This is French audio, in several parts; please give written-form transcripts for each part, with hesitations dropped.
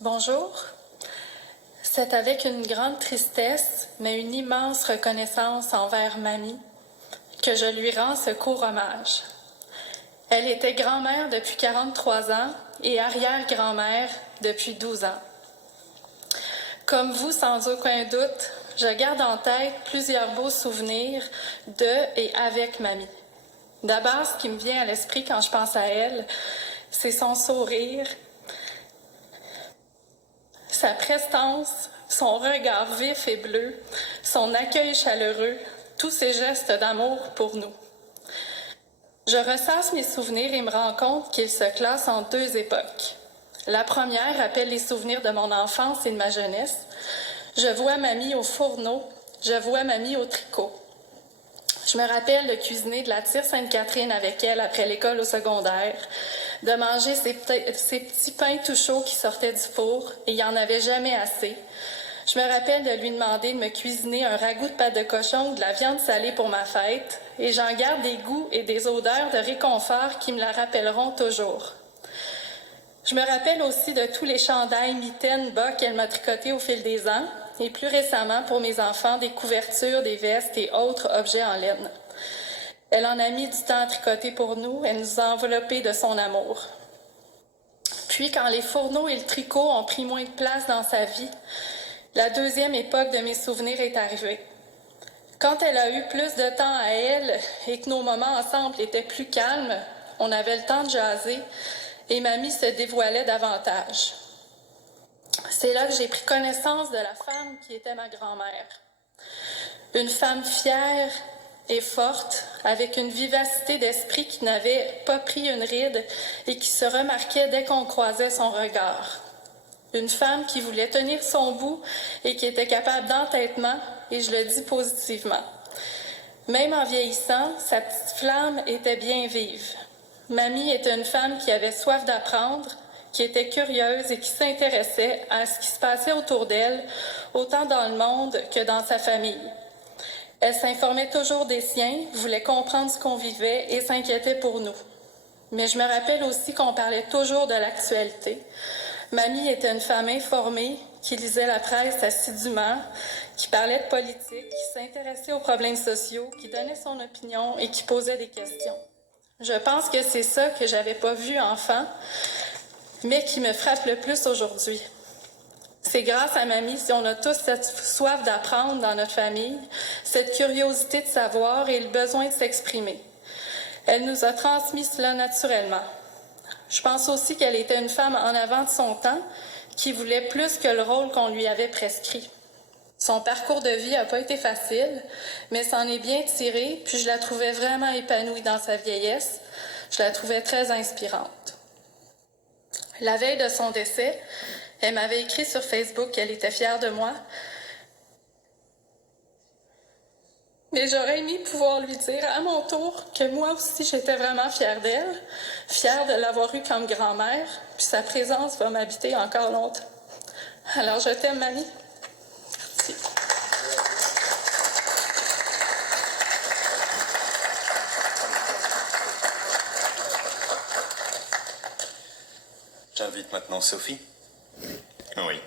Bonjour. C'est avec une grande tristesse, mais une immense reconnaissance envers Mamie, que je lui rends ce court hommage. Elle était grand-mère depuis 43 ans et arrière-grand-mère depuis 12 ans. Comme vous, sans aucun doute, je garde en tête plusieurs beaux souvenirs de et avec Mamie. D'abord, ce qui me vient à l'esprit quand je pense à elle, c'est son sourire, sa prestance, son regard vif et bleu, son accueil chaleureux, tous ses gestes d'amour pour nous. Je ressasse mes souvenirs et me rends compte qu'ils se classent en deux époques. La première rappelle les souvenirs de mon enfance et de ma jeunesse. Je vois Mamie au fourneau, je vois Mamie au tricot. Je me rappelle de cuisiner de la tire Sainte-Catherine avec elle après l'école au secondaire, de manger ces petits pains tout chauds qui sortaient du four, et il n'y en avait jamais assez. Je me rappelle de lui demander de me cuisiner un ragoût de pâte de cochon ou de la viande salée pour ma fête, et j'en garde des goûts et des odeurs de réconfort qui me la rappelleront toujours. Je me rappelle aussi de tous les chandails, mitaines, bas qu'elle m'a tricotés au fil des ans, et plus récemment pour mes enfants, des couvertures, des vestes et autres objets en laine. Elle en a mis du temps à tricoter pour nous, elle nous a enveloppés de son amour. Puis quand les fourneaux et le tricot ont pris moins de place dans sa vie, la deuxième époque de mes souvenirs est arrivée. Quand elle a eu plus de temps à elle et que nos moments ensemble étaient plus calmes, on avait le temps de jaser et Mamie se dévoilait davantage. C'est là que j'ai pris connaissance de la femme qui était ma grand-mère. Une femme fière et forte, avec une vivacité d'esprit qui n'avait pas pris une ride et qui se remarquait dès qu'on croisait son regard. Une femme qui voulait tenir son bout et qui était capable d'entêtement, et je le dis positivement. Même en vieillissant, sa petite flamme était bien vive. Mamie était une femme qui avait soif d'apprendre, qui était curieuse et qui s'intéressait à ce qui se passait autour d'elle, autant dans le monde que dans sa famille. Elle s'informait toujours des siens, voulait comprendre ce qu'on vivait et s'inquiétait pour nous. Mais je me rappelle aussi qu'on parlait toujours de l'actualité. Mamie était une femme informée, qui lisait la presse assidûment, qui parlait de politique, qui s'intéressait aux problèmes sociaux, qui donnait son opinion et qui posait des questions. Je pense que c'est ça que j'avais pas vu enfant, mais qui me frappe le plus aujourd'hui. C'est grâce à Mamie si on a tous cette soif d'apprendre dans notre famille, cette curiosité de savoir et le besoin de s'exprimer. Elle nous a transmis cela naturellement. Je pense aussi qu'elle était une femme en avant de son temps, qui voulait plus que le rôle qu'on lui avait prescrit. Son parcours de vie n'a pas été facile, mais s'en est bien tiré, puis je la trouvais vraiment épanouie dans sa vieillesse. Je la trouvais très inspirante. La veille de son décès, elle m'avait écrit sur Facebook qu'elle était fière de moi, mais j'aurais aimé pouvoir lui dire à mon tour que moi aussi j'étais vraiment fière d'elle, fière de l'avoir eue comme grand-mère, puis sa présence va m'habiter encore longtemps. Alors je t'aime, Mamie. Merci. J'invite maintenant Sophie. Oui.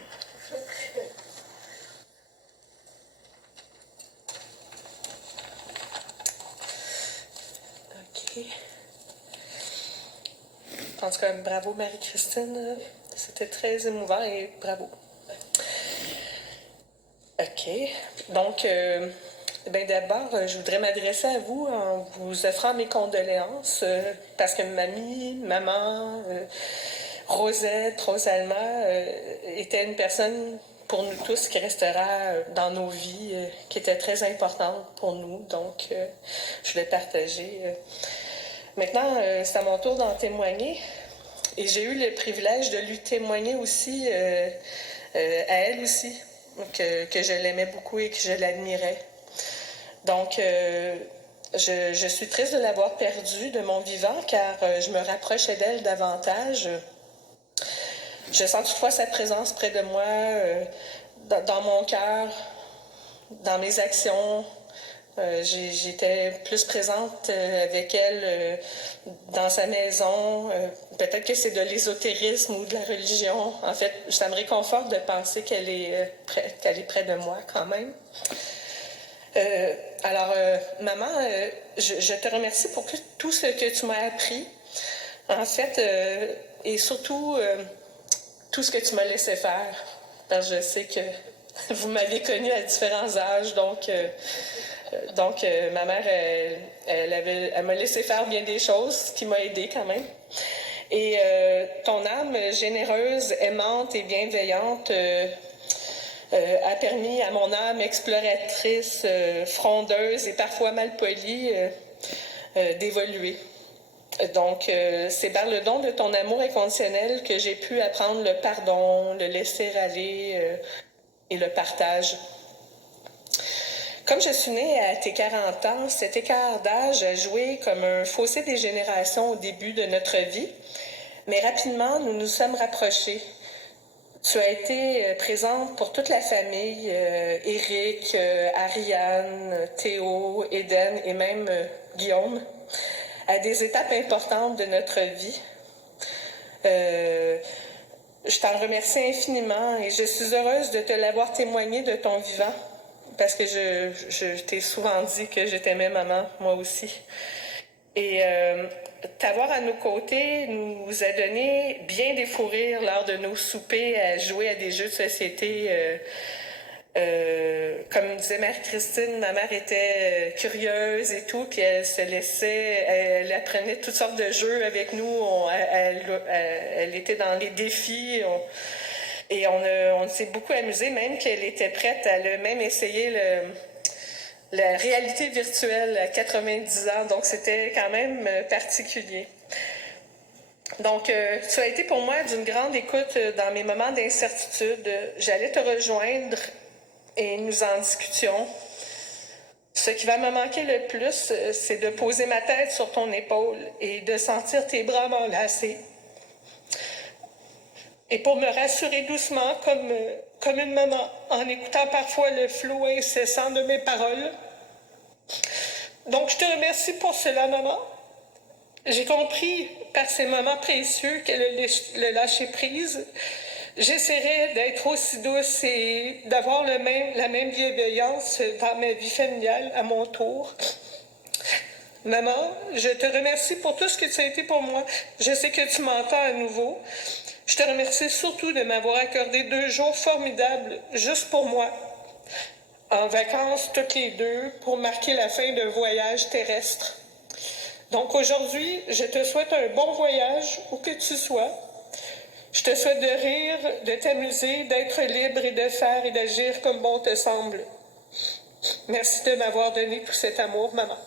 OK. En tout cas, bravo Marie-Christine. C'était très émouvant et bravo. OK. Donc, d'abord, je voudrais m'adresser à vous en vous offrant mes condoléances parce que mamie, maman, Rosette, Rosalma était une personne pour nous tous qui restera dans nos vies, qui était très importante pour nous. Donc, je voulais partager. Maintenant, c'est à mon tour d'en témoigner. Et j'ai eu le privilège de lui témoigner aussi à elle aussi, que je l'aimais beaucoup et que je l'admirais. Donc, je suis triste de l'avoir perdue de mon vivant car je me rapprochais d'elle davantage. Je sens toutefois sa présence près de moi, dans mon cœur, dans mes actions, J'étais plus présente avec elle dans sa maison. Peut-être que c'est de l'ésotérisme ou de la religion. En fait, ça me réconforte de penser qu'elle est près de moi quand même. Maman, je te remercie pour tout ce que tu m'as appris. En fait, et surtout tout ce que tu m'as laissé faire. Parce que je sais que vous m'avez connue à différents âges, donc ma mère, elle m'a laissé faire bien des choses, ce qui m'a aidée quand même. Et ton âme généreuse, aimante et bienveillante a permis à mon âme exploratrice, frondeuse et parfois malpolie d'évoluer. Donc, c'est par le don de ton amour inconditionnel que j'ai pu apprendre le pardon, le laisser aller et le partage. Comme je suis née à tes 40 ans, cet écart d'âge a joué comme un fossé des générations au début de notre vie, mais rapidement, nous nous sommes rapprochés. Tu as été présente pour toute la famille, Éric, Ariane, Théo, Eden et même Guillaume, à des étapes importantes de notre vie. Je t'en remercie infiniment et je suis heureuse de te l'avoir témoigné de ton vivant, parce que je t'ai souvent dit que je t'aimais, maman, moi aussi. Et t'avoir à nos côtés nous a donné bien des fous rires lors de nos soupers à jouer à des jeux de société. Comme disait Marie-Christine, ma mère était curieuse et tout, puis elle apprenait toutes sortes de jeux avec nous. Elle était dans les défis. Et on s'est beaucoup amusé, même qu'elle était prête. Elle a même essayé la réalité virtuelle à 90 ans. Donc, c'était quand même particulier. Donc, tu as été pour moi d'une grande écoute dans mes moments d'incertitude. J'allais te rejoindre et nous en discutions. Ce qui va me manquer le plus, c'est de poser ma tête sur ton épaule et de sentir tes bras m'enlacer. Et pour me rassurer doucement, comme une maman, en écoutant parfois le flot incessant de mes paroles. Donc, je te remercie pour cela, maman. J'ai compris par ces moments précieux que le lâcher-prise, j'essaierai d'être aussi douce et d'avoir la même bienveillance dans ma vie familiale à mon tour. Maman, je te remercie pour tout ce que tu as été pour moi. Je sais que tu m'entends à nouveau. Je te remercie surtout de m'avoir accordé 2 jours formidables juste pour moi, en vacances toutes les 2, pour marquer la fin d'un voyage terrestre. Donc aujourd'hui, je te souhaite un bon voyage, où que tu sois. Je te souhaite de rire, de t'amuser, d'être libre et de faire et d'agir comme bon te semble. Merci de m'avoir donné tout cet amour, maman.